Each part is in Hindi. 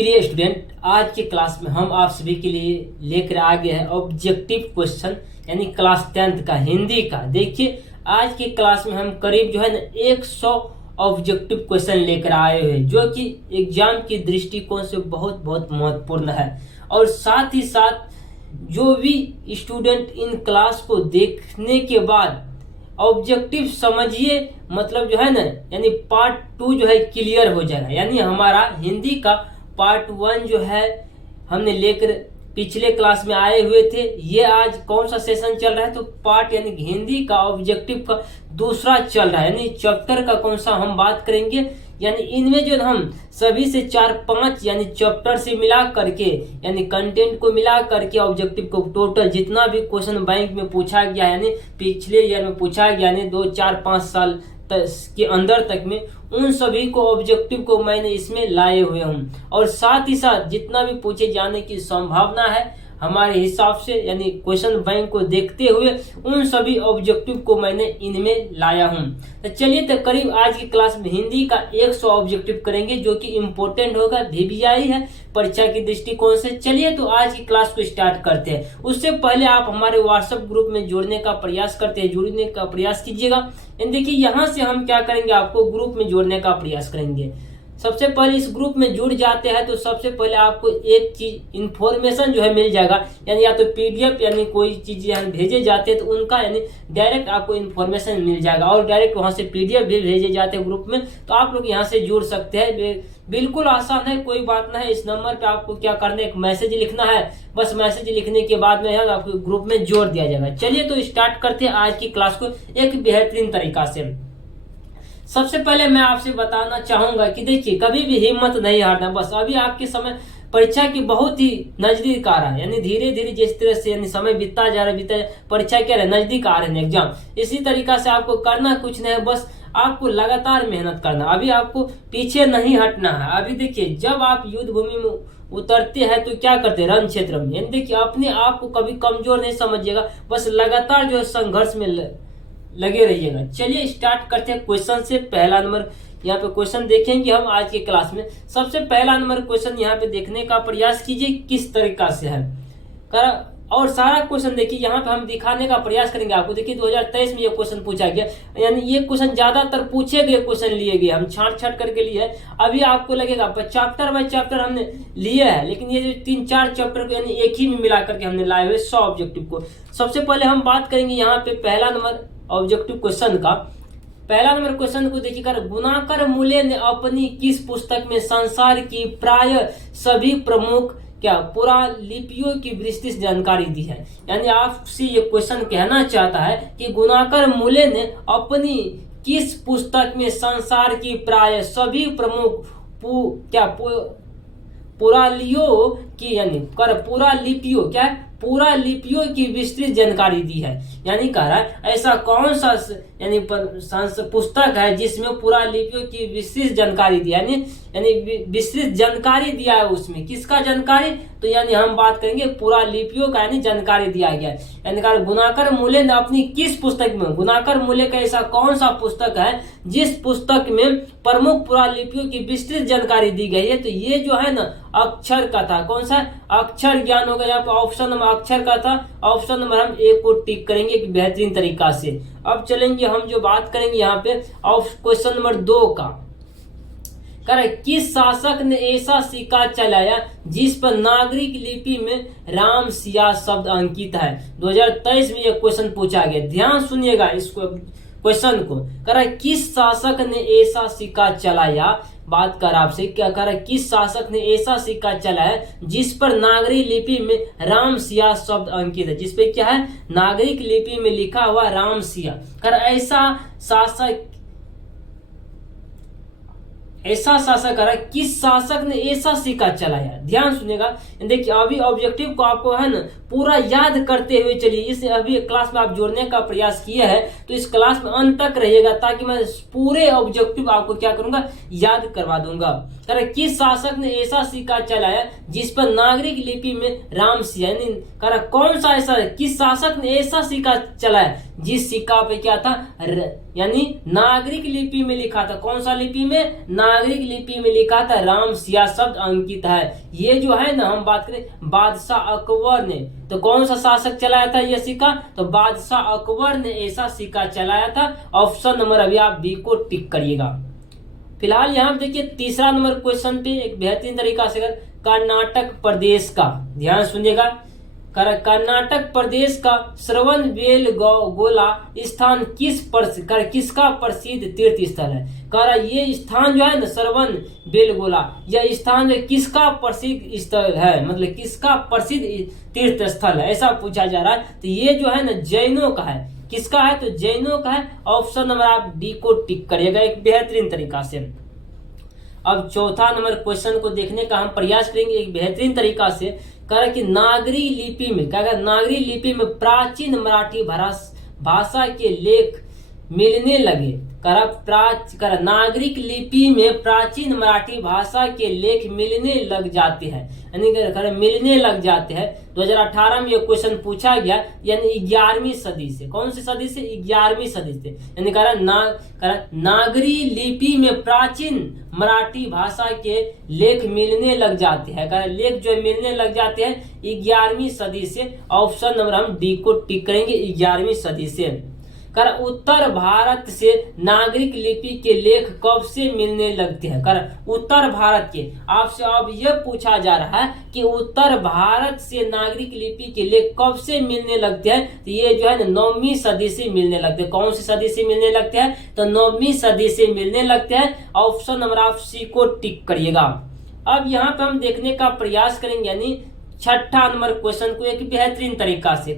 प्रिय स्टूडेंट, आज के क्लास में हम आप सभी के लिए लेकर आ गए हैं ऑब्जेक्टिव क्वेश्चन यानी क्लास 10th का हिंदी का। देखिए आज के क्लास में हम करीब जो है ना 100 ऑब्जेक्टिव क्वेश्चन लेकर आए हुए हैं जो कि एग्जाम के दृष्टिकोण से बहुत बहुत महत्वपूर्ण है। और साथ ही साथ जो भी स्टूडेंट इन क्लास को देखने के बाद ऑब्जेक्टिव समझिए, मतलब जो है ना यानी पार्ट 2 जो है क्लियर हो जाएगा। यानी हमारा हिंदी का पार्ट 1 जो है हमने लेकर पिछले क्लास में आए हुए थे, ये आज कौन सा सेशन चल रहा है तो पार्ट यानी हिंदी का ऑब्जेक्टिव का दूसरा चल रहा है। यानी चैप्टर का कौन सा हम बात करेंगे, यानी इनमें जो हम सभी से 4-5 यानी चैप्टर से मिला करके यानी कंटेंट को मिला करके ऑब्जेक्टिव को टोटल जितना भी क्वेश्चन बैंक में पूछा गया यानी पिछले ईयर में पूछा गया यानी 2-4-5 साल के अंदर तक में, उन सभी को ऑब्जेक्टिव को मैंने इसमें लाए हुए हूँ। और साथ ही साथ जितना भी पूछे जाने की संभावना है हमारे हिसाब से यानी क्वेश्चन बैंक को देखते हुए उन सभी ऑब्जेक्टिव को मैंने इनमें लाया हूं। तो चलिए तो करीब आज की क्लास में हिंदी का 100 ऑब्जेक्टिव करेंगे जो कि इम्पोर्टेंट होगा, VVI है परीक्षा के दृष्टिकोण से। चलिए तो आज की क्लास को स्टार्ट करते हैं। उससे पहले आप हमारे व्हाट्सएप ग्रुप में जुड़ने का प्रयास करते हैं, जुड़ने का प्रयास कीजिएगा। देखिए यहाँ से हम क्या करेंगे, आपको ग्रुप में जोड़ने का प्रयास करेंगे। सबसे पहले इस ग्रुप में जुड़ जाते हैं तो सबसे पहले आपको एक चीज इन्फॉर्मेशन जो है मिल जाएगा, यानी या तो PDF यानी कोई चीज यानी भेजे जाते हैं तो उनका यानी डायरेक्ट आपको इन्फॉर्मेशन मिल जाएगा और डायरेक्ट वहां से PDF भी भेजे जाते हैं ग्रुप में, तो आप लोग यहाँ से जुड़ सकते हैं। बिल्कुल आसान है, कोई बात नहीं। इस नंबर पे आपको क्या करना है, एक मैसेज लिखना है, बस मैसेज लिखने के बाद में आपको ग्रुप में जोड़ दिया जाएगा। चलिए तो स्टार्ट करते हैं आज की क्लास को एक बेहतरीन तरीका से। सबसे पहले मैं आपसे बताना चाहूंगा कि देखिए कभी भी हिम्मत नहीं हारना। बस अभी आपके समय परीक्षा की बहुत ही नजदीक आ रहा है, यानी धीरे धीरे जिस तरह से यानी समय बीतता जा रहा है, परीक्षा क्या है नजदीक आ रहे हैं एग्जाम, इसी तरीका से आपको करना कुछ नहीं है, बस आपको लगातार मेहनत करना। अभी आपको पीछे नहीं हटना है। अभी देखिए जब आप युद्ध भूमि में उतरते हैं तो क्या करते हैं, रण क्षेत्र में, यानी देखिए अपने आप को कभी कमजोर नहीं समझिएगा, बस लगातार जो है संघर्ष में लगे रहिएगा। चलिए स्टार्ट करते हैं क्वेश्चन से। पहला नंबर यहाँ पे क्वेश्चन देखेंगे हम आज के क्लास में। सबसे पहला नंबर क्वेश्चन यहाँ पे देखने का प्रयास कीजिए किस तरीका से है और सारा क्वेश्चन देखिए यहाँ पे हम दिखाने का प्रयास करेंगे आपको। देखिए 2023 में ये क्वेश्चन पूछा गया, यानी ये क्वेश्चन ज्यादातर पूछे गए क्वेश्चन लिए गए, हम छांट करके लिए है। अभी आपको लगेगा चैप्टर बाय चैप्टर हमने लिए है, लेकिन ये जो 3-4 चैप्टर को यानी एक ही में मिला करके हमने लाए हुए 100 ऑब्जेक्टिव को। सबसे पहले हम बात करेंगे यहाँ पे पहला नंबर ऑब्जेक्टिव क्वेश्चन का। पहला नंबर क्वेश्चन को देखिए, गुणाकर मूल्य ने अपनी किस पुस्तक में संसार की प्राय सभी प्रमुख पुरालिपियों की विस्तृत जानकारी दी है। यानी आपसे ये क्वेश्चन कहना चाहता है कि गुणाकर मूल्य ने अपनी किस पुस्तक में संसार की प्राय सभी प्रमुख पुरालियों की यानी पुरालिपियों की विस्तृत जानकारी दी है। यानी कह रहा है ऐसा कौन सा यानी पुस्तक है जिसमें पुरालिपियों की विस्तृत जानकारी दी, यानी विस्तृत जानकारी दिया है। उसमें किसका जानकारी, तो यानी हम बात करेंगे पुरालिपियों का यानी जानकारी दिया गया है। यानी गुणाकर मूल्य ने अपनी किस पुस्तक में, गुणाकर मूल्य का ऐसा कौन सा पुस्तक है जिस पुस्तक में प्रमुख पुरालिपियों की विस्तृत जानकारी दी गई है। तो ये जो है ना अक्षर का था, कौन सा अक्षर ज्ञान होगा। यहाँ पे ऑप्शन नंबर अक्षर का था, ऑप्शन नंबर हम एक को टिक करेंगे एक बेहतरीन तरीका से। अब चलेंगे हम जो बात करेंगे यहाँ पे क्वेश्चन नंबर 2 का। किस शासक ने ऐसा सिक्का चलाया जिस पर नागरिक लिपि में राम सिया शब्द अंकित है। 2023 में यह क्वेश्चन पूछा गया, ध्यान सुनिएगा इसको क्वेश्चन को। किस शासक ने ऐसा सिक्का चलाया, बात कर आपसे क्या कर, किस शासक ने ऐसा सिक्का चलाया जिस पर नागरिक लिपि में राम सिया शब्द अंकित है, जिसपे क्या है नागरिक लिपि में लिखा हुआ राम सिया। ऐसा शासक किस शासक ने ऐसा सिक्का चलाया, ध्यान सुनिएगा। देखिए अभी ऑब्जेक्टिव को आपको है ना पूरा याद करते हुए चलिए। इसे अभी क्लास में आप जोड़ने का प्रयास किए हैं तो इस क्लास में अंत तक रहिएगा ताकि मैं पूरे ऑब्जेक्टिव आपको क्या करूंगा याद करवा दूंगा। किस शासक ने ऐसा सिक्का चलाया जिस पर नागरिक लिपि में राम सिया, यानी कौन सा ऐसा किस शासक ने ऐसा सिक्का चलाया जिस सिक्का पे क्या था, यानी नागरिक लिपि में लिखा था। कौन सा लिपि में? नागरिक लिपि में लिखा था, राम सिया शब्द अंकित है। ये जो है ना, हम बात करें बादशाह अकबर ने, तो कौन सा शासक चलाया था ये सिक्का? तो बादशाह अकबर ने ऐसा सिक्का चलाया था। ऑप्शन नंबर अभी आप बी को टिक करिएगा। फिलहाल यहाँ पे देखिए तीसरा नंबर क्वेश्चन पे एक बेहतरीन तरीका से कर्नाटक प्रदेश का, ध्यान सुनिएगा, कर्नाटक प्रदेश का श्रवणबेलगोला स्थान किसका प्रसिद्ध तीर्थ स्थल है? कह ये स्थान जो है ना श्रवणबेलगोला, यह स्थान किसका प्रसिद्ध स्थल है, मतलब किसका प्रसिद्ध तीर्थ स्थल है, ऐसा पूछा जा रहा है। तो ये जो है ना जैनों का है। किसका है? तो जैनों का है। ऑप्शन नंबर आप डी को टिक करिएगा एक बेहतरीन तरीका से। अब चौथा नंबर क्वेश्चन को देखने का हम प्रयास करेंगे एक बेहतरीन तरीका से। कह कि नागरी लिपि में, क्या नागरी लिपि में प्राचीन मराठी भाषा के लेख मिलने लगे। नागरिक लिपि में प्राचीन मराठी भाषा के लेख मिलने लग जाते हैं, यानी मिलने लग जाते हैं। 2018 में ये क्वेश्चन पूछा गया, यानी 11वीं सदी से। कौन सी सदी से? 11वीं सदी से। यानी नागरी लिपि में प्राचीन मराठी भाषा के लेख मिलने लग जाते हैं। लेख जो मिलने लग जाते हैं 11वीं सदी से। ऑप्शन नंबर हम डी को टिक करेंगे, 11वीं सदी से। उत्तर भारत से नागरिक लिपि के लेख कब से मिलने लगते हैं? उत्तर भारत के, आपसे अब यह पूछा जा रहा है कि उत्तर भारत से नागरिक लिपि के लेख कब से मिलने लगते हैं? तो ये जो है 9वीं सदी से मिलने लगते हैं। कौन सी सदी से मिलने लगते हैं? तो 9वीं सदी से मिलने लगते हैं। ऑप्शन नंबर आप सी को टिक करिएगा। अब यहाँ पे हम देखने का प्रयास करेंगे, यानी छठा नंबर क्वेश्चन को एक बेहतरीन तरीका से।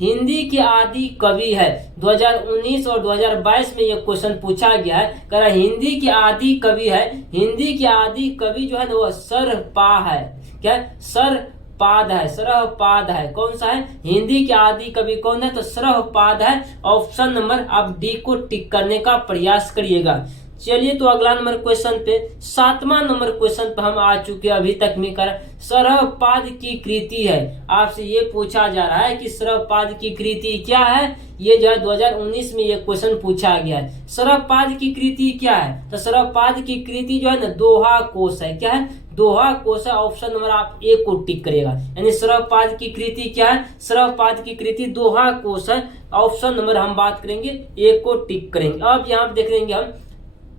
हिंदी के आदि कवि है। 2019 और 2022 में यह क्वेश्चन पूछा गया है। हिंदी के आदि कवि है। हिंदी के आदि कवि जो है ना वो सरपा है। क्या? सरपाद है, सरहपाद है। कौन सा है? हिंदी के आदि कवि कौन है? तो सरहपाद है। ऑप्शन नंबर आप डी को टिक करने का प्रयास करिएगा। चलिए तो अगला नंबर क्वेश्चन पे, 7वां नंबर क्वेश्चन पे हम आ चुके हैं अभी तक में। सरहपाद की कृति है। आपसे ये पूछा जा रहा है कि सरहपाद की कृति क्या है? ये जो है 2019 में ये क्वेश्चन पूछा गया है। सरहपाद की कृति क्या है? तो सरहपाद की कृति जो है ना दोहा कोश है। क्या है? दोहा कोश है। ऑप्शन नंबर आप ए को टिक करेगा। यानी सरहपाद की कृति क्या है? सरहपाद की कृति दोहा कोश है। ऑप्शन नंबर हम बात करेंगे ए को टिक करेंगे। अब यहाँ देख लेंगे हम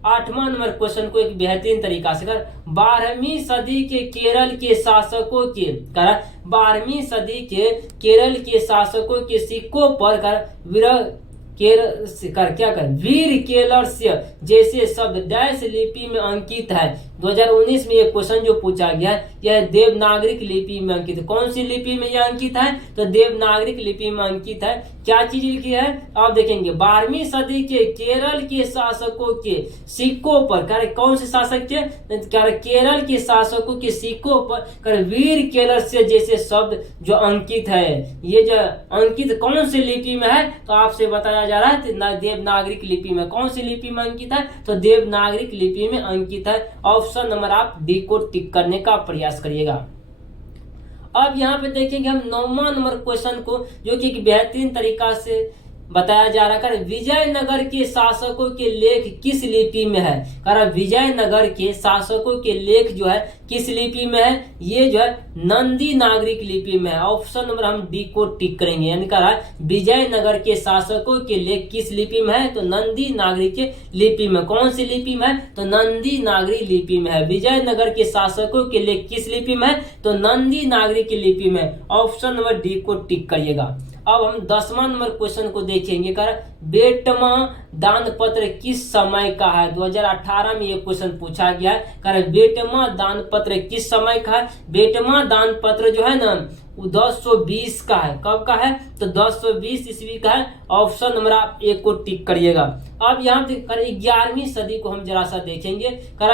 8वां नंबर क्वेश्चन को एक बेहतरीन तरीका से। 12वीं सदी के केरल के शासकों के 12वीं सदी के केरल के शासकों के सिक्कों पर वीर केलस्य जैसे शब्द डैश लिपि में अंकित है। 2019 में ये क्वेश्चन जो पूछा गया यह देवनागरिक लिपि में अंकित है। कौन सी लिपि में यह अंकित है? तो देवनागरिक लिपि में अंकित है। क्या चीज लिखी है आप देखेंगे? 12वीं सदी के केरल के शासकों के सिक्कों पर, कौन से शासक के? केरल के शासकों के सिक्कों पर वीर केलस्य जैसे शब्द जो अंकित है। ये जो अंकित कौन सी लिपि में है? तो आपसे बताया जा रहा है देवनागरिक लिपि में। कौन सी लिपि में अंकित है? तो देवनागरिक लिपि में अंकित है। ऑप्शन नंबर आप डी को टिक करने का प्रयास करिएगा। अब यहाँ पे देखेंगे हम 9वां नंबर क्वेश्चन को, जो कि एक बेहतरीन तरीका से बताया जा रहा है। विजयनगर के शासकों के लेख किस लिपि में है? विजयनगर के शासकों के लेख जो है किस लिपि में है? ये जो है नंदी नागरिक लिपि में है। ऑप्शन नंबर हम डी को टिक करेंगे। यानी विजयनगर के शासकों के लेख किस लिपि में है? तो नंदी नागरिक लिपि में। कौन सी लिपि में है? तो नंदी नागरी लिपि में है। विजयनगर के शासकों के लेख किस लिपि में है? तो नंदी नागरिक लिपि में। ऑप्शन नंबर डी को टिक करिएगा। अब हम 10वां नंबर क्वेश्चन को देखेंगे। बेटमा दान पत्र किस समय का है? 2018 में ये क्वेश्चन पूछा गया है। बेटमा दान पत्र किस समय का है? बेटमा दान पत्र जो है ना 1020 का है। कब का है? तो 1020 ईस्वी का है। ऑप्शन नंबर आप ए को टिक करिएगा। अब यहाँ 11वीं सदी को हम जरा सा देखेंगे।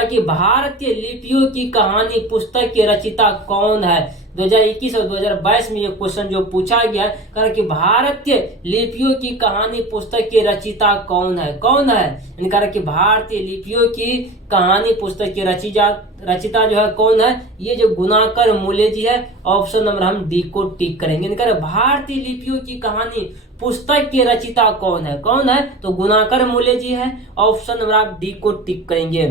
कि भारतीय लिपियों की कहानी पुस्तक के रचिता कौन है? 2021 और 2022 में ये क्वेश्चन जो पूछा गया है कि भारतीय लिपियों की कहानी पुस्तक के रचिता कौन है? कौन है? यानी कि भारतीय लिपियों की कहानी पुस्तक के रचिता जो है कौन है? ये जो गुणाकर मूल्य जी है। ऑप्शन नंबर हम डी को टिक करेंगे। भारतीय लिपियों की कहानी पुस्तक के रचिता कौन है? कौन है? तो गुणाकर मूल्य जी है। ऑप्शन नंबर आप डी को टिक करेंगे।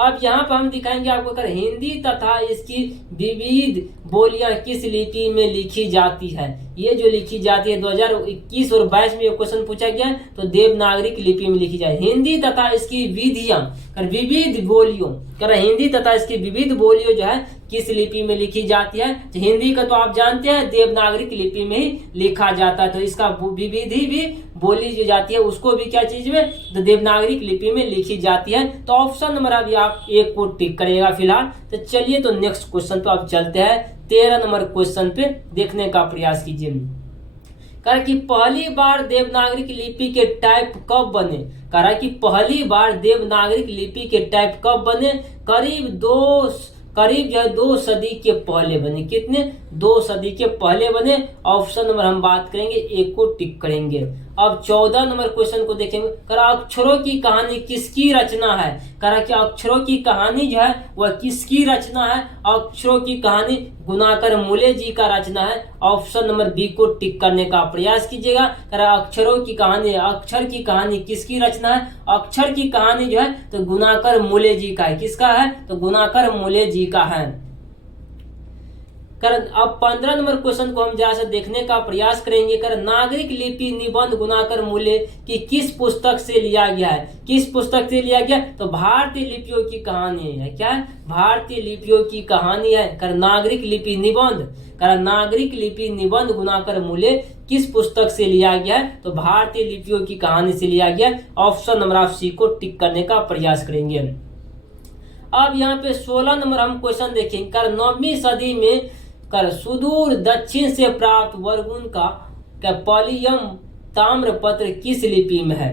अब यहाँ पर हम दिखाएंगे आपको कर हिंदी तथा इसकी विविध बोलियां किस लिपि में लिखी जाती है। ये जो लिखी जाती है 2021 और 22 में ये क्वेश्चन पूछा गया, तो देवनागरी लिपि में लिखी जाए। हिंदी तथा इसकी विधियां कर विविध बोलियों कर हिंदी तथा इसकी विविध बोलियों जो है किस लिपि में लिखी जाती है? तो हिंदी का तो आप जानते हैं देवनागरी लिपि में ही लिखा जाता है, तो इसका विविधि भी बोली जो जाती है उसको भी क्या चीज में? तो देवनागरी लिपि में लिखी जाती है। तो ऑप्शन नंबर अभी आप एक को टिक करेगा फिलहाल। तो चलिए तो नेक्स्ट क्वेश्चन पे आप चलते हैं। 13 नंबर क्वेश्चन पे देखने का प्रयास कीजिए। कहा कि पहली बार देवनागरी लिपि के टाइप कब बने? कहा कि पहली बार देवनागरी लिपि के टाइप कब बने? करीब जो है 2 सदी के पहले बने। कितने? 2 सदी के पहले बने। ऑप्शन नंबर हम बात करेंगे एक को टिक करेंगे। अब 14 नंबर क्वेश्चन को देखेंगे। कहा अक्षरों की कहानी किसकी रचना है? कहा कि अक्षरों की कहानी जो है वह किसकी रचना है? अक्षरों की कहानी गुणाकर मूल्य जी का रचना है। ऑप्शन नंबर बी को टिक करने का प्रयास कीजिएगा। कहा अक्षरों की कहानी, अक्षर की कहानी किसकी रचना है? अक्षर की कहानी जो है तो गुणाकर मूल्य जी का है। किसका है? तो गुणाकर मूल्य जी का है। अब 15 नंबर क्वेश्चन को हम जरा से देखने का प्रयास करेंगे। नागरिक लिपि निबंध गुणाकर मूल्य की किस पुस्तक से लिया गया है? किस पुस्तक से लिया गया? तो भारतीय लिपियों की कहानी है। क्या है? भारतीय लिपियों की कहानी है। नागरिक लिपि निबंध नागरिक लिपि निबंध गुणाकर मूल्य किस पुस्तक से लिया गया है? तो भारतीय लिपियों की कहानी से लिया गया। ऑप्शन नंबर आप सी को टिक करने का प्रयास करेंगे। अब यहाँ पे 16 नंबर हम क्वेश्चन देखेंगे। 9वीं सदी में सुदूर दक्षिण से प्राप्त वर्गुन का पालियम ताम्रपत्र किस लिपि में है?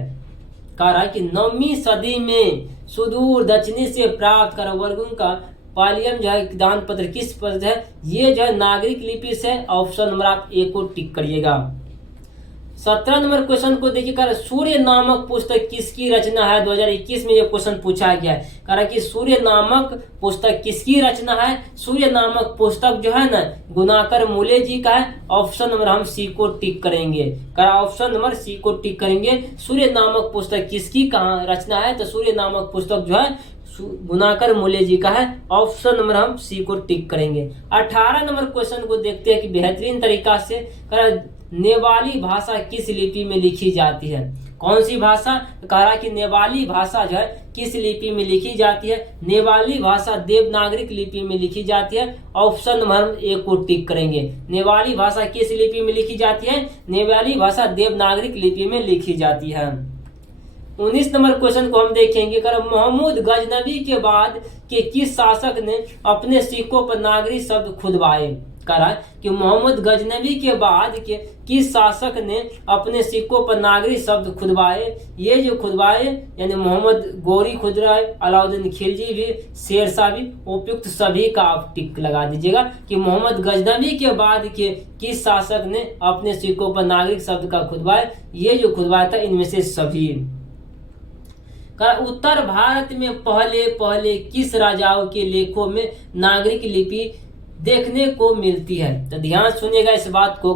कह रहा है कि 9वीं सदी में सुदूर दक्षिणी से प्राप्त वर्गुन का पालियम जो है दान पत्र किस पत्र है? ये जो है नागरिक लिपि से। ऑप्शन नंबर आप ए को टिक करिएगा। 17 नंबर क्वेश्चन को देखिए। सूर्य नामक पुस्तक किसकी रचना है? 2021 में ये क्वेश्चन पूछा गया है। कह कि सूर्य नामक पुस्तक किसकी रचना है? सूर्य नामक पुस्तक जो है ना गुणाकर मूल्य जी का है। ऑप्शन नंबर हम सी को टिक करेंगे। ऑप्शन नंबर सी को टिक करेंगे। सूर्य नामक पुस्तक किसकी कहाँ रचना है? तो सूर्य नामक पुस्तक जो है गुणाकर मूल्य जी का है। ऑप्शन नंबर हम सी को टिक करेंगे। 18 नंबर क्वेश्चन को देखते हैं कि बेहतरीन तरीका से नेवाली भाषा किस लिपि में लिखी जाती है? कौन सी भाषा? कहा कि नेवाली भाषा जो है किस लिपि में लिखी जाती है? नेवाली भाषा देवनागरिक लिपि में लिखी जाती है। ऑप्शन नंबर हम ए को टिक करेंगे। नेवाली भाषा किस लिपि में लिखी जाती है? नेवाली भाषा देवनागरिक लिपि में लिखी जाती है। 19 नंबर क्वेश्चन को हम देखेंगे। मोहम्मद गजनबी के बाद के किस शासक ने अपने सिक्कों पर नागरी शब्द खुदवाए? कहा कि मोहम्मद गजनबी के बाद के किस शासक ने अपने सिक्कों पर नागरी शब्द खुदवाए? ये जो खुदवाए यानी मोहम्मद गौरी खुदवाए, अलाउद्दीन खिलजी भी, शेरशाह भी, उपयुक्त सभी का आप टिक लगा दीजिएगा कि मोहम्मद गजनबी के बाद के किस शासक ने अपने सिक्कों पर नागरिक शब्द का खुदवाए? ये जो खुदवाया था इनमें से सभी। उत्तर भारत में पहले किस राजाओं के लेखों में नागरिक लिपि देखने को मिलती है? तो ध्यान सुनिएगा इस बात को।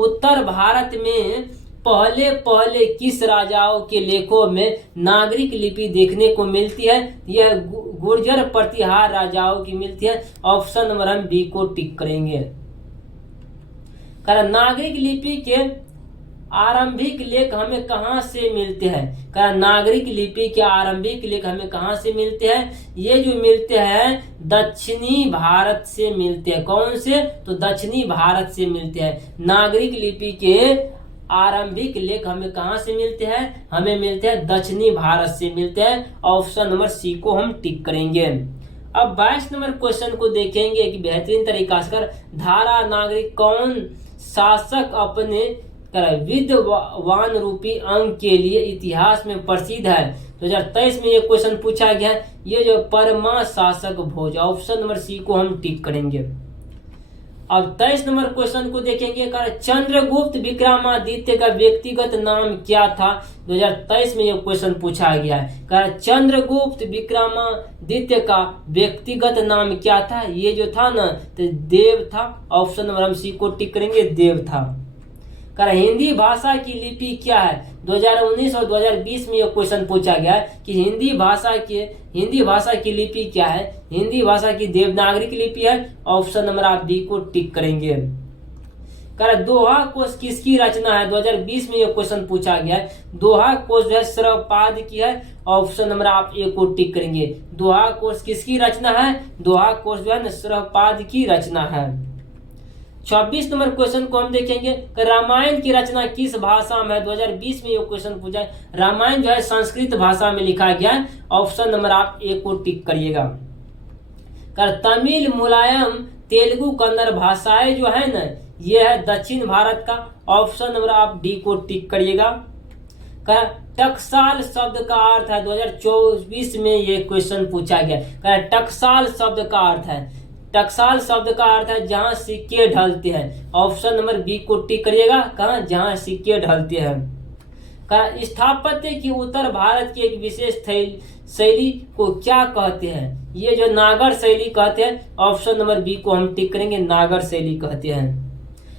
उत्तर भारत में पहले किस राजाओं के लेखों में नागरिक लिपि देखने को मिलती है? यह गुर्जर प्रतिहार राजाओं की मिलती है। ऑप्शन नंबर हम बी को टिक करेंगे। नागरिक लिपि के आरंभिक लेख हमें कहाँ से मिलते हैं? नागरिक लिपि के आरंभिक लेख हमें कहाँ से मिलते हैं? ये जो मिलते हैं दक्षिणी भारत से मिलते हैं। कौन से? तो दक्षिणी भारत से मिलते हैं। नागरिक लिपि के आरंभिक लेख हमें कहाँ से मिलते हैं? हमें मिलते हैं दक्षिणी भारत से मिलते हैं। ऑप्शन नंबर सी को हम टिक करेंगे। अब 22 नंबर क्वेश्चन को देखेंगे कि बेहतरीन तरीका से धारा नागरिक कौन शासक अपने विद्वान रूपी अंक के लिए इतिहास में प्रसिद्ध है? 2023 में ये क्वेश्चन पूछा गया है। ये जो परमा शासक भोज। ऑप्शन नंबर सी को हम टिक करेंगे। अब 23 नंबर क्वेश्चन को देखेंगे। चंद्रगुप्त विक्रमादित्य का व्यक्तिगत नाम क्या था? 2023 में ये क्वेश्चन पूछा गया है। चंद्रगुप्त विक्रमादित्य का व्यक्तिगत नाम क्या था? ये जो था ना तो देव था। ऑप्शन नंबर हम सी को टिक करेंगे, देव था। कर हिंदी भाषा की लिपि क्या है? 2019 और 2020 में यह क्वेश्चन पूछा गया है कि हिंदी भाषा की लिपि क्या है? हिंदी भाषा की देवनागरी की लिपि है। ऑप्शन नंबर आप डी को टिक करेंगे। कर दोहा कोश किसकी रचना है? 2020 में यह क्वेश्चन पूछा गया है। दोहा कोश जो है श्रवपाद की है। ऑप्शन नंबर आप ए को टिक करेंगे। दोहा कोश किसकी रचना है? दोहा कोश जो है न श्रवपाद की रचना है। 26 नंबर क्वेश्चन को हम देखेंगे कि रामायण की रचना किस भाषा में है? 2020 में ये क्वेश्चन पूछा है। रामायण जो है संस्कृत भाषा में लिखा गया है। ऑप्शन नंबर आप ए को टिक करिएगा। कर तमिल, मुलायम, तेलुगु, कन्नड़ भाषाएं जो है ना ये है दक्षिण भारत का। ऑप्शन नंबर आप डी को टिक करिएगा। कर टकसाल शब्द का अर्थ है? 2024 में ये क्वेश्चन पूछा गया। कर टकसाल शब्द का अर्थ है? टकसाल शब्द का अर्थ है जहां सिक्के ढलते हैं। ऑप्शन नंबर बी को टिक करिएगा। कहां? जहां सिक्के ढलते हैं। स्थापत्य की उत्तर भारत की एक विशेष शैली को क्या कहते हैं? ये जो नागर शैली कहते हैं। ऑप्शन नंबर बी को हम टिक करेंगे। नागर शैली कहते हैं।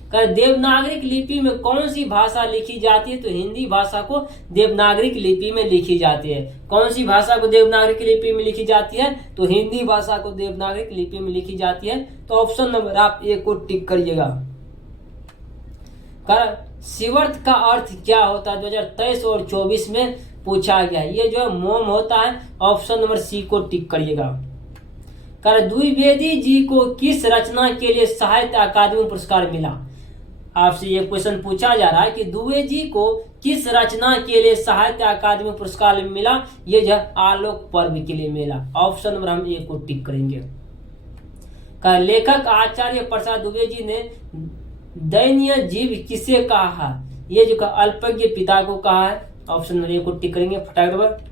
देवनागरिक लिपि में कौन सी भाषा लिखी जाती है? तो हिंदी भाषा को देवनागरिक लिपि में लिखी जाती है। कौन सी भाषा को देवनागरिक लिपि में लिखी जाती है? तो हिंदी भाषा को देवनागरिक लिपि में लिखी जाती है। तो ऑप्शन नंबर आप ए को टिक करिएगा। शिवर्थ का अर्थ क्या होता है? 2023 और 24 में पूछा गया। ये जो मोम होता है। ऑप्शन नंबर सी को टिक करिएगा। द्विवेदी जी को किस रचना के लिए साहित्य अकादमी पुरस्कार मिला? आपसे ये क्वेश्चन पूछा जा रहा है कि द्विवेदी जी को किस रचना के लिए साहित्य अकादमी पुरस्कार मिला? ये जो आलोक पर्व के लिए मिला। ऑप्शन नंबर हम ए को टिक करेंगे। लेखक आचार्य प्रसाद द्विवेदी जी ने दैन्य जीव किसे कहा है? ये जो अल्पज्ञ पिता को कहा है। ऑप्शन नंबर ए को टिक करेंगे फटाफट।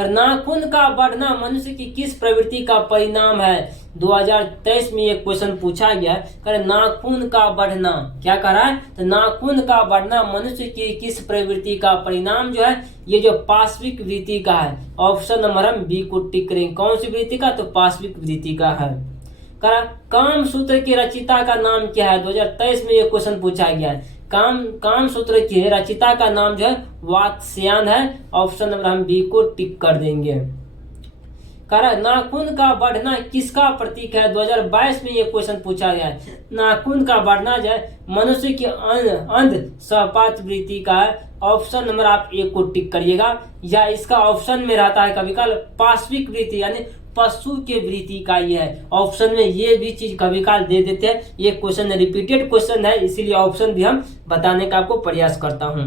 नाखून का बढ़ना मनुष्य की किस प्रवृत्ति का परिणाम है? 2023 में एक क्वेश्चन पूछा गया है। नाखून का बढ़ना क्या कर रहा है? तो नाखून का बढ़ना मनुष्य की किस प्रवृत्ति का परिणाम जो है? ये जो पाश्विक वृत्ति का है। ऑप्शन नंबर हम बी को टिक करेंगे। कौन सी वृत्ति का? तो पाश्विक वृत्ति का है। काम सूत्र के रचिता का नाम क्या है? 2023 में ये क्वेश्चन पूछा गया है। काम सूत्र के रचिता का नाम जो है वात्स्यायन है। ऑप्शन नंबर हम बी को टिक कर देंगे। नाखून का बढ़ना किसका प्रतीक है? 2022 में ये क्वेश्चन पूछा गया है। नाखून का बढ़ना जो है मनुष्य की अंध सहपात वृत्ति का है। ऑप्शन नंबर आप ए को टिक करिएगा। या इसका ऑप्शन में रहता है कभी काल पाश्विक वृत्ति यानी पशु के वृत्ति का ये है। ऑप्शन में ये भी चीज कभी काल दे देते हैं। ये क्वेश्चन रिपीटेड क्वेश्चन है, इसीलिए ऑप्शन भी हम बताने का आपको प्रयास करता हूं।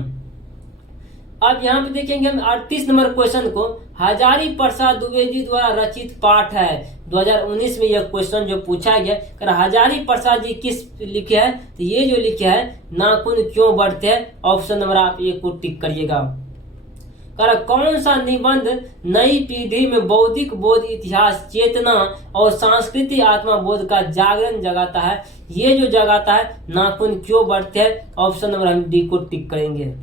अब यहाँ पे देखेंगे हम 38 नंबर क्वेश्चन को। हजारी प्रसाद द्विवेदी द्वारा रचित पाठ है। 2019 में यह क्वेश्चन जो पूछा गया। हजारी प्रसाद जी किस लिखे हैं? तो ये जो लिखे हैं नाखून क्यों बढ़ते हैं। ऑप्शन नंबर आप ए को टिक करिएगा। कौन सा निबंध नई पीढ़ी में बौद्धिक बोध, इतिहास, चेतना और सांस्कृतिक आत्मा बोध का जागरण जगाता है? ये जो जगाता है नाखून क्यों बढ़ते हैं। ऑप्शन नंबर हम डी को टिक करेंगे।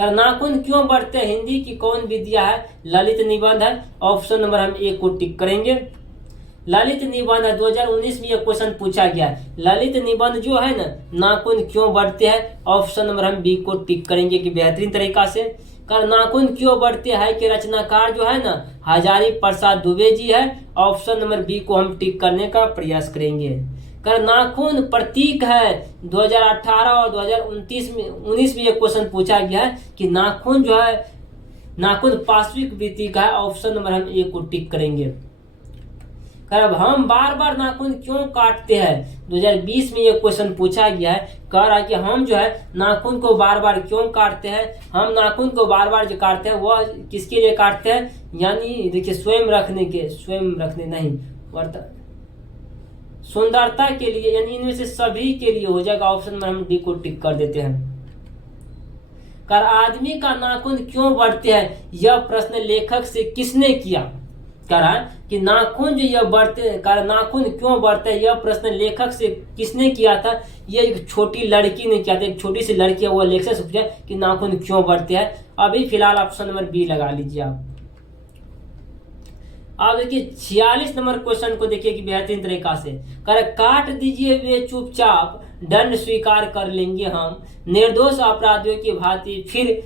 नाखून क्यों बढ़ते हैं हिंदी की कौन विद्या है? ललित निबंध है। ऑप्शन नंबर हम ए को टिक करेंगे। ललित निबंध है। 2019 में यह क्वेश्चन पूछा गया। ललित निबंध जो है ना नाखून क्यों बढ़ते हैं। ऑप्शन नंबर हम बी को टिक करेंगे कि बेहतरीन तरीका से। नाखून क्यों बढ़ते हैं के रचनाकार जो है ना हजारी प्रसाद द्विवेदी है। ऑप्शन नंबर बी को हम टिक करने का प्रयास करेंगे। नाखून प्रतीक है। 2018 और 2019 में यह क्वेश्चन पूछा गया है कि नाखून जो है नाखून पाश्विक वृत्ति का है। ऑप्शन नंबर हम ए को टिक करेंगे। अब हम बार बार नाखून क्यों काटते हैं? 2020 में ये क्वेश्चन पूछा गया है। कह रहा है कि हम जो है नाखून को बार बार क्यों काटते हैं? हम नाखून को बार बार जो काटते हैं वह किसके लिए काटते हैं? यानी देखिए स्वयं रखने नहीं सुंदरता के लिए, यानी इनमें से सभी के लिए हो जाएगा। ऑप्शन में हम डी को टिक कर देते हैं। आदमी का नाखून क्यों बढ़ते हैं? यह प्रश्न लेखक से किसने किया? कह रहा है कि नाखून जो यह बढ़ते नाखून क्यों बढ़ते हैं, यह प्रश्न लेखक से किसने किया था? ये एक छोटी लड़की ने किया था। एक छोटी सी लड़की है, वो लेखक से पूछा कि नाखून क्यों बढ़ते हैं। अभी फिलहाल ऑप्शन नंबर बी लगा लीजिए आप। अब देखिए 46 नंबर क्वेश्चन को देखिए कि बेहतरीन तरीका से कर काट दीजिए वे चुपचाप दंड स्वीकार कर लेंगे हम, निर्दोष अपराधियों की भांति फिर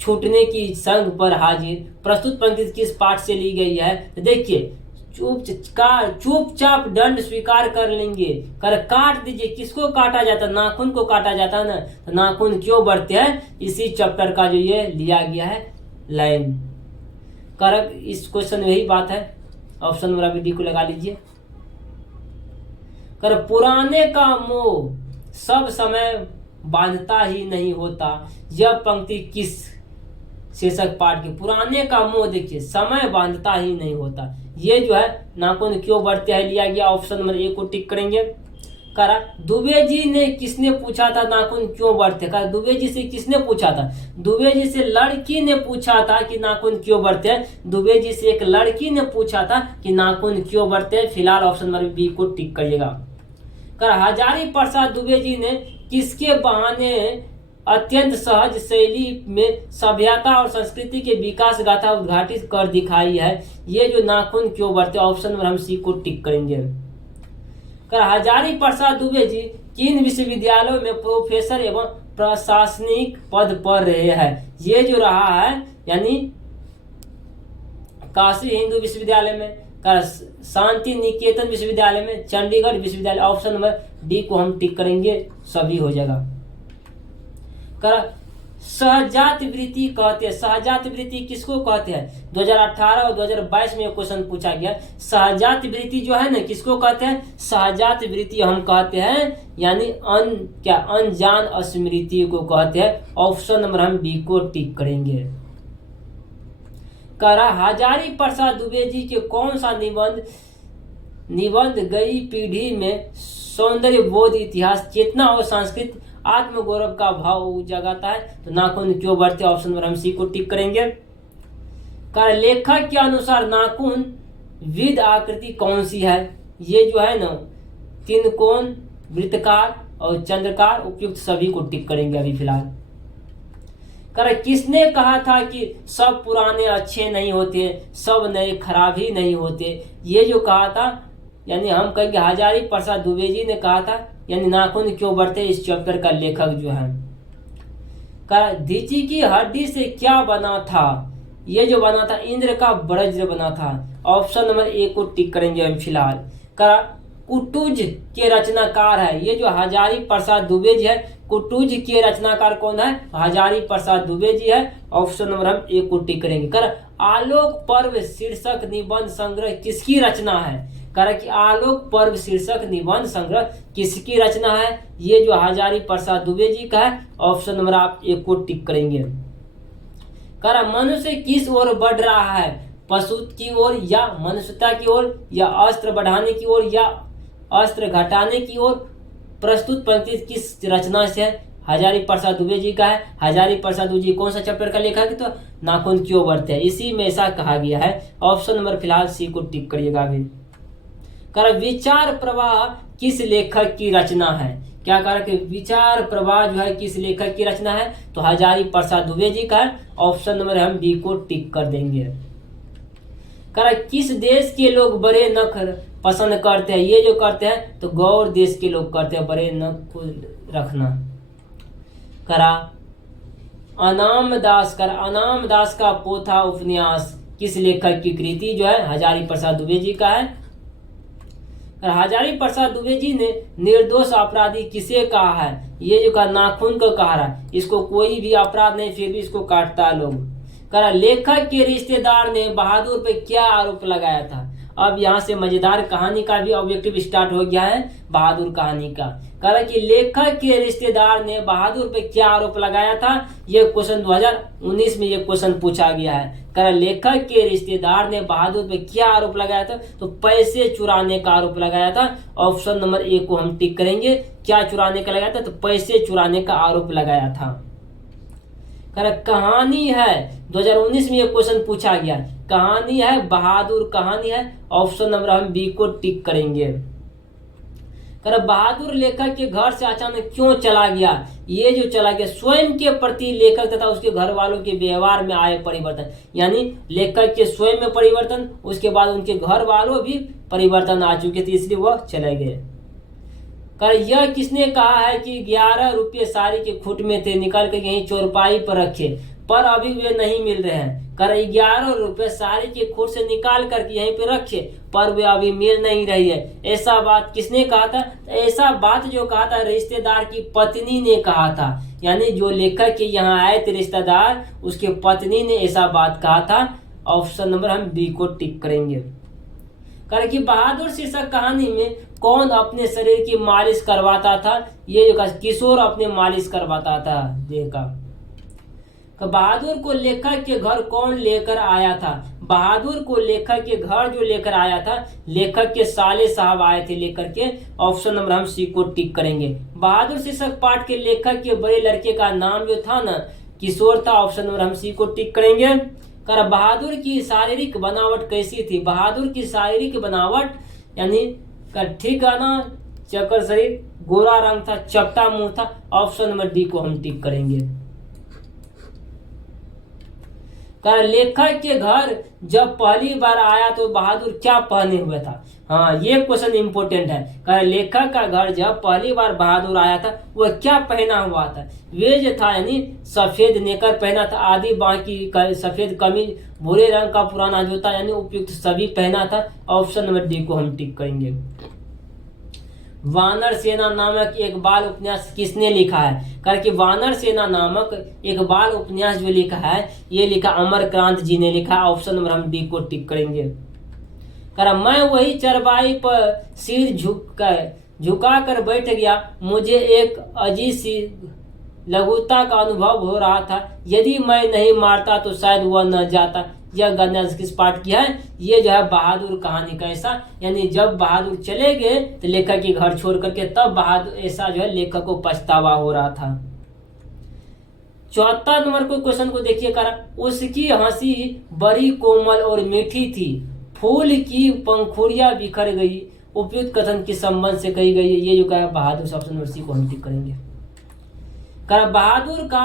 छूटने की संग पर हाजिर। प्रस्तुत पंक्ति किस पाठ से ली गई है? तो देखिए चुपचाप दंड स्वीकार कर लेंगे, कर काट दीजिए। किसको काटा जाता है? नाखून को काटा जाता है ना। तो नाखून क्यों बढ़ते हैं? इसी चैप्टर का जो ये लिया गया है लाइन। करक इस क्वेश्चन में यही बात है। ऑप्शन नंबर डी को लगा लीजिए। कर पुराने का मोह सब समय बांधता ही नहीं होता। यह पंक्ति किस शीर्षक पाठ के? पुराने का मोह देखिए समय बांधता ही नहीं होता। ये जो है नाखून क्यों बढ़ते हैं लिया गया। ऑप्शन नंबर ए को टिक करेंगे। करा दुबे जी ने किसने पूछा था नाखून क्यों बढ़ते? करा दुबे जी से किसने पूछा था? दुबे जी से लड़की ने पूछा था कि नाखून क्यों बढ़ते हैं। दुबे जी से एक लड़की ने पूछा था कि नाखून क्यों बढ़ते हैं। फिलहाल ऑप्शन नंबर बी को टिक करिएगा। करा हजारी प्रसाद दुबे जी ने किसके बहाने अत्यंत सहज शैली में सभ्यता और संस्कृति के विकास गाथा उद्घाटित कर दिखाई है। ये जो नाखून क्यों बढ़ते? ऑप्शन नंबर हम सी को टिक करेंगे। हजारी प्रसाद दुबे जी किन विश्वविद्यालयों में प्रोफेसर एवं प्रशासनिक पद पर रहे हैं? ये जो रहा है यानी काशी हिंदू विश्वविद्यालय में, शांति निकेतन विश्वविद्यालय में, चंडीगढ़ विश्वविद्यालय। ऑप्शन नंबर डी को हम टिक करेंगे, सभी हो जाएगा। सहजात वृत्ति कहते हैं। सहजात वृत्ति किसको कहते हैं? 2018 और 2022 में क्वेश्चन पूछा गया। सहजात वृत्ति जो है ना किसको कहते हैं? सहजात वृत्ति हम कहते हैं यानी अनजान स्मृति को कहते हैं। ऑप्शन नंबर हम बी को टिक करेंगे। करा हजारी प्रसाद दुबे जी के कौन सा निबंध गई पीढ़ी में सौंदर्य बोध इतिहास चेतना और संस्कृत आत्मगौरव का भाव जगाता है? तो नाखून क्यों बढ़ते? ऑप्शन नंबर हम सी को टिक करेंगे। कर लेखक के अनुसार नाखून विद आकृति कौन सी है? ये जो है ना तिनकोण, वृत्तकार और चंद्रकार। उपयुक्त सभी को टिक करेंगे अभी फिलहाल। कर किसने कहा था कि सब पुराने अच्छे नहीं होते, सब नए खराब ही नहीं होते? ये जो कहा था यानी हम कहेंगे हजारी प्रसाद दुबे जी ने कहा था। यानी नाखून क्यों बढ़ते इस चैप्टर का लेखक जो है। धीची की हड्डी से क्या बना था? ये जो बना था इंद्र का वज्र बना था। ऑप्शन नंबर ए को टिक करेंगे हम फिलहाल। कुटुज के रचनाकार है। ये जो हजारी प्रसाद दुबे जी है, कुटुज के रचनाकार कौन है? हजारी प्रसाद दुबे जी है। ऑप्शन नंबर हम ए को टिक करेंगे। आलोक पर्व शीर्षक निबंध संग्रह किसकी रचना है? कि आलोक पर्व शीर्षक निबंध संग्रह किसकी रचना है? ये जो हजारी प्रसाद दुबे जी का है। ऑप्शन नंबर आप एक को टिक करेंगे। मनुष्य किस ओर बढ़ रहा है? पशु की ओर या मनुष्यता की ओर या अस्त्र बढ़ाने की ओर या अस्त्र घटाने की ओर? प्रस्तुत पंक्ति किस रचना से है? हजारी प्रसाद दुबे जी का है। हजारी प्रसाद दुबे जी कौन सा चैप्टर का लेखक है? तो नाखून क्यों बढ़ते हैं इसी में ऐसा कहा गया है। ऑप्शन नंबर फिलहाल सी को टिक करिएगा अभी। विचार प्रवाह किस लेखक की रचना है? क्या कह रहा है? विचार प्रवाह जो है किस लेखक की रचना है? तो हजारी प्रसाद दुबे जी का है। ऑप्शन नंबर हम डी को टिक कर देंगे। किस देश के लोग बड़े नख पसंद करते हैं? ये जो करते हैं तो गौर देश के लोग करते हैं बड़े नख को रखना। अनाम दास का पोथा उपन्यास किस लेखक की कृति जो है? हजारी प्रसाद दुबे जी का है। हजारी प्रसाद दुबे जी ने निर्दोष अपराधी किसे कहा है? ये जो कहा नाखून को कहा रहा है। इसको कोई भी अपराध नहीं फिर भी इसको काटता है लोग। लेखक के रिश्तेदार ने बहादुर पे क्या आरोप लगाया था? अब यहाँ से मजेदार कहानी का भी ऑब्जेक्टिव स्टार्ट हो गया है बहादुर कहानी का। कि लेखक के रिश्तेदार ने बहादुर पे क्या आरोप लगाया था? ये क्वेश्चन 2019 में ये क्वेश्चन पूछा गया है। लेखक के रिश्तेदार ने बहादुर पे क्या आरोप लगाया था? तो पैसे चुराने का आरोप लगाया था। ऑप्शन नंबर ए को हम टिक करेंगे। क्या चुराने का लगाया था? तो पैसे चुराने का आरोप लगाया था। कहानी है 2019 में ये क्वेश्चन पूछा गया। कहानी है बहादुर कहानी है। ऑप्शन नंबर हम बी को टिक करेंगे। कर बहादुर लेखक के घर से अचानक क्यों चला गया? ये जो चला गया स्वयं के प्रति लेखक तथा उसके घर वालों के व्यवहार में आए परिवर्तन, यानी लेखक के स्वयं में परिवर्तन, उसके बाद उनके घर वालों भी परिवर्तन आ चुके थे, इसलिए वह चले गए। कर यह किसने कहा है कि 11 रुपये साड़ी के खूट में थे, निकाल कर यहीं चौपाई पर रखे, पर अभी वे नहीं मिल रहे हैं। कर 11 रुपये साड़ी के खूट से निकाल कर यहीं पे रखे, पर वे अभी मिल नहीं रही है। ऐसा बात किसने कहा था? ऐसा बात जो कहा था रिश्तेदार की पत्नी ने कहा था, यानी जो लेखक के यहाँ आए थे रिश्तेदार, उसके पत्नी ने ऐसा बात कहा था। ऑप्शन नंबर हम बी को टिक करेंगे। कर कि बहादुर शीर्षक कहानी में कौन अपने शरीर की मालिश करवाता था? ये जो किशोर अपने मालिश करवाता था देह का। बहादुर को लेखक के घर कौन लेकर आया था? बहादुर को लेखक के घर जो लेकर आया था, लेखक के साले साहब आए थे लेकर के। ऑप्शन नंबर हम सी को टिक करेंगे। बहादुर शीर्षक पाठ के लेखक के बड़े लड़के का नाम जो था ना, किशोर था। ऑप्शन नंबर हम सी को टिक करेंगे। कर बहादुर की शारीरिक बनावट कैसी थी? बहादुर की शारीरिक बनावट यानी ठीक है ना, चकर शरीर, गोरा रंग था, चपटा मुंह था। ऑप्शन नंबर डी को हम टिक करेंगे। लेखक के घर जब पहली बार आया तो बहादुर क्या पहने हुए था? हाँ, ये क्वेश्चन इंपोर्टेंट है। लेखक का घर जब पहली बार बहादुर आया था वह क्या पहना हुआ था? वे जो था यानी सफेद नेकर पहना था, आदि बाकी सफेद कमीज, भूरे रंग का पुराना जूता, यानी उपयुक्त सभी पहना था। ऑप्शन नंबर डी को हम टिक करेंगे। वानर सेना नामक एक बाल उपन्यास किसने लिखा है? करके वानर सेना नामक एक बाल उपन्यास जो लिखा है, ये लिखा अमरक्रांत जी ने लिखा। ऑप्शन नंबर हम डी को टिक करेंगे। मैं वही चरवाही पर सिर झुका कर बैठ गया, मुझे एक अजीब सी लघुता का अनुभव हो रहा था। यदि मैं नहीं मारता तो शायद वह न जाता। यह गन्ना किस पार्ट की है? ये जो है बहादुर कहानी का। ऐसा यानी जब बहादुर चले गए तो लेखक के घर छोड़ करके, तब बहादुर ऐसा जो है लेखक को पछतावा हो रहा था। 74 नंबर को क्वेश्चन को देखिए करा, उसकी हंसी बड़ी कोमल और मीठी थी, फूल की पंखुड़ियां बिखर गई, उपयुक्त कथन के संबंध से कही गई है। ये जो कहा बहादुर, ऑप्शन नंबर सी को हम टिक करेंगे। करा बहादुर का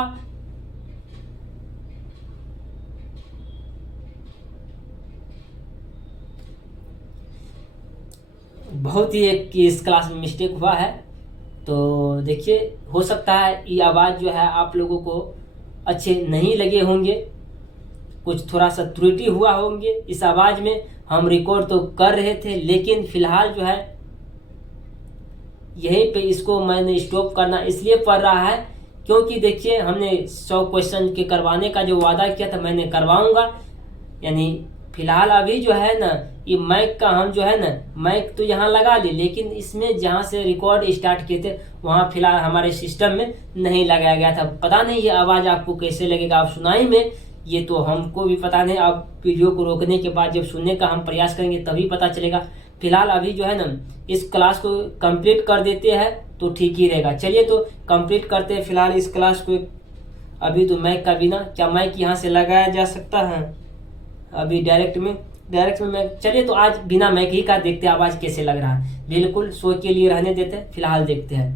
बहुत ही एक इस क्लास में मिस्टेक हुआ है, तो देखिए हो सकता है ये आवाज़ जो है आप लोगों को अच्छे नहीं लगे होंगे, कुछ थोड़ा सा त्रुटि हुआ होंगे इस आवाज़ में। हम रिकॉर्ड तो कर रहे थे, लेकिन फिलहाल जो है यहीं पे इसको मैंने स्टॉप करना इसलिए पड़ रहा है क्योंकि देखिए हमने 100 क्वेश्चन के करवाने का जो वादा किया था मैंने करवाऊंगा। यानी फिलहाल अभी जो है ना ये माइक का हम जो है ना माइक तो यहाँ लगा लिए, लेकिन इसमें जहाँ से रिकॉर्ड स्टार्ट किए थे वहाँ फिलहाल हमारे सिस्टम में नहीं लगाया गया था। पता नहीं ये आवाज़ आपको कैसे लगेगा आप सुनाई में, ये तो हमको भी पता नहीं। आप वीडियो को रोकने के बाद जब सुनने का हम प्रयास करेंगे तभी पता चलेगा। फिलहाल अभी जो है ना इस क्लास को कंप्लीट कर देते हैं तो ठीक ही रहेगा। चलिए तो कंप्लीट करते हैं फिलहाल इस क्लास को। अभी तो माइक का बिना, क्या माइक यहाँ से लगाया जा सकता है? अभी डायरेक्ट में मैं, चलिए तो आज बिना माइक ही का देखते हैं आवाज़ कैसे लग रहा है। बिल्कुल शो के लिए रहने देते हैं, फिलहाल देखते हैं।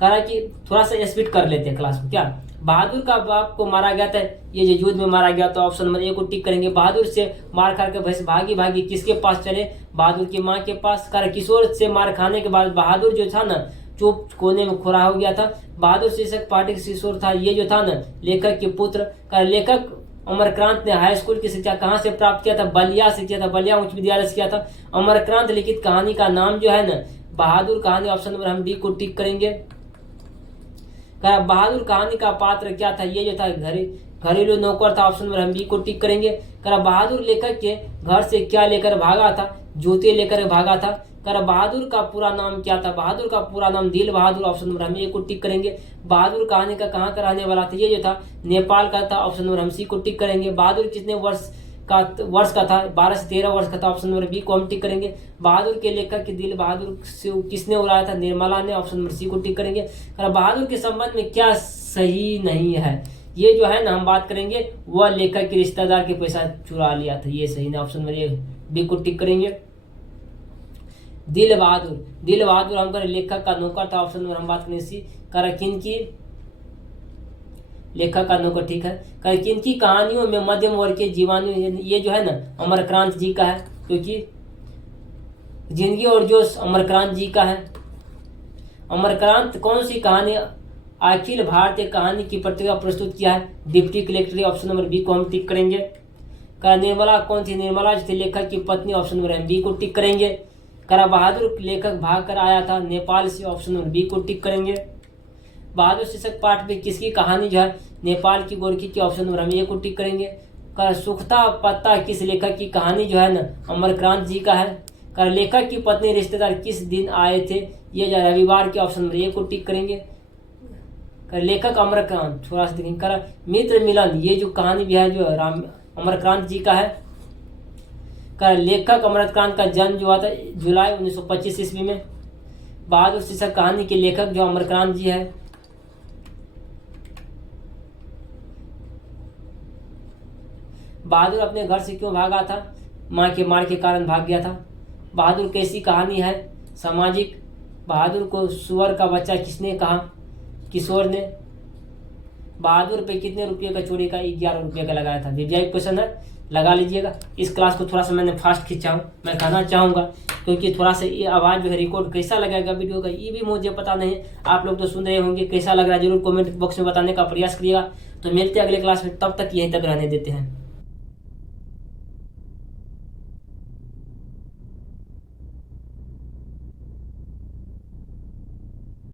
कहा कि थोड़ा सा स्पीड कर लेते हैं क्लास को। क्या बहादुर का बाप को मारा गया था, ये जो युद्ध में मारा गया, तो ऑप्शन नंबर ए को टिक करेंगे। बहादुर से मार खा के भैंस भागी किसके पास चले? बहादुर की माँ के पास। कर किशोर से मार खाने के बाद बहादुर जो था ना चुप कोने में खोरा हो गया था। बहादुर शीर्षक पार्टी का किशोर था, ये जो था ना लेखक के पुत्र। कर लेखक अमरक्रांत ने हाई स्कूल की शिक्षा कहाँ से प्राप्त किया था? बलिया से किया था, बलिया उच्च विद्यालय से किया था। अमरक्रांत लिखित कहानी का नाम जो है ना बहादुर कहानी। ऑप्शन नंबर हम डी को टिक करेंगे। बहादुर कहानी का पात्र क्या था? ये जो था घरेलू नौकर था। ऑप्शन नंबर हम बी को टिक करेंगे। बहादुर लेखक के घर से क्या लेकर भागा था? जूते लेकर भागा था। बहादुर का पूरा नाम क्या था? बहादुर का पूरा नाम दिल बहादुर। ऑप्शन नंबर हम ए को टिक करेंगे। बहादुर कहानी का कहाँ का रहने वाला था? ये जो था नेपाल का था। ऑप्शन नंबर हम सी को टिक करेंगे। बहादुर कितने वर्ष का था? 12 से 13 वर्ष का था। ऑप्शन नंबर बी को हम टिक करेंगे। बहादुर के लेखक के दिल बहादुर से किसने उड़ाया था? निर्मला ने। ऑप्शन नंबर सी को टिक करेंगे। बहादुर के संबंध में क्या सही नहीं है? ये जो है ना हम बात करेंगे वह लेखक के रिश्तेदार के पैसा चुरा लिया था, ये सही ना। ऑप्शन नंबर ए बी को टिक करेंगे। दिल बहादुर। दिल बहादुर हम करें लेखक का नौकर था, ऑप्शन नंबर हम बात करें इसी कर किन की, लेखक का नौकर, ठीक है। कर किन की कहानियों में मध्यम वर्ग के जीवानी, ये जो है ना अमरक्रांत जी का है, क्योंकि जिंदगी और जोश अमरक्रांत जी का है। अमरक्रांत कौन सी कहानी अखिल भारतीय कहानी की पत्रिका प्रस्तुत किया है, deputy collector, option number B को हम टिक करेंगे। का निर्मला कौन थी, निर्मला थी लेखक की पत्नी, ऑप्शन नंबर बी को टिक करेंगे। करा बहादुर लेखक भाग कर आया था नेपाल से, ऑप्शन नंबर बी को टिक करेंगे। बहादुर शीर्षक पाठ में किसकी कहानी जो है, नेपाल की गोरखी की, ऑप्शन नंबर हम ए को टिक करेंगे। कर सूखता पत्ता किस लेखक की कहानी जो है ना अमरक्रांत जी का है। कर लेखक की पत्नी रिश्तेदार किस दिन आए थे, ये जो रविवार के, ऑप्शन नंबर ए को टिक करेंगे। कर लेखक अमरक्रांत, थोड़ा सा देखेंगे। कर मित्र मिलन, ये जो कहानी भी है जो अमरक्रांत जी का है। कर लेखक अमरक्रांत का जन्म जो हुआ था जुलाई 1925 ईस्वी में। बहादुर शीर्षक कहानी के लेखक जो अमरक्रांत जी है। बहादुर अपने घर से क्यों भागा था, मां के मार के कारण भाग गया था। बहादुर कैसी कहानी है, सामाजिक। बहादुर को सुअर का बच्चा किसने कहा, किशोर ने। बहादुर पे कितने रुपये का चोरी का, 11 रुपये का लगाया था। वीवीआई क्वेश्चन है, लगा लीजिएगा। इस क्लास को थोड़ा सा मैंने फास्ट खींचा हूँ, मैं कहना चाहूँगा, क्योंकि थोड़ा सा ये आवाज़ जो है रिकॉर्ड कैसा लगेगा वीडियो का ये भी मुझे पता नहीं है। आप लोग तो सुन रहे होंगे, कैसा लग रहा है जरूर कमेंट बॉक्स में बताने का प्रयास करिएगा। तो मिलते हैं अगले क्लास में, तब तक यहीं तक रहने देते हैं।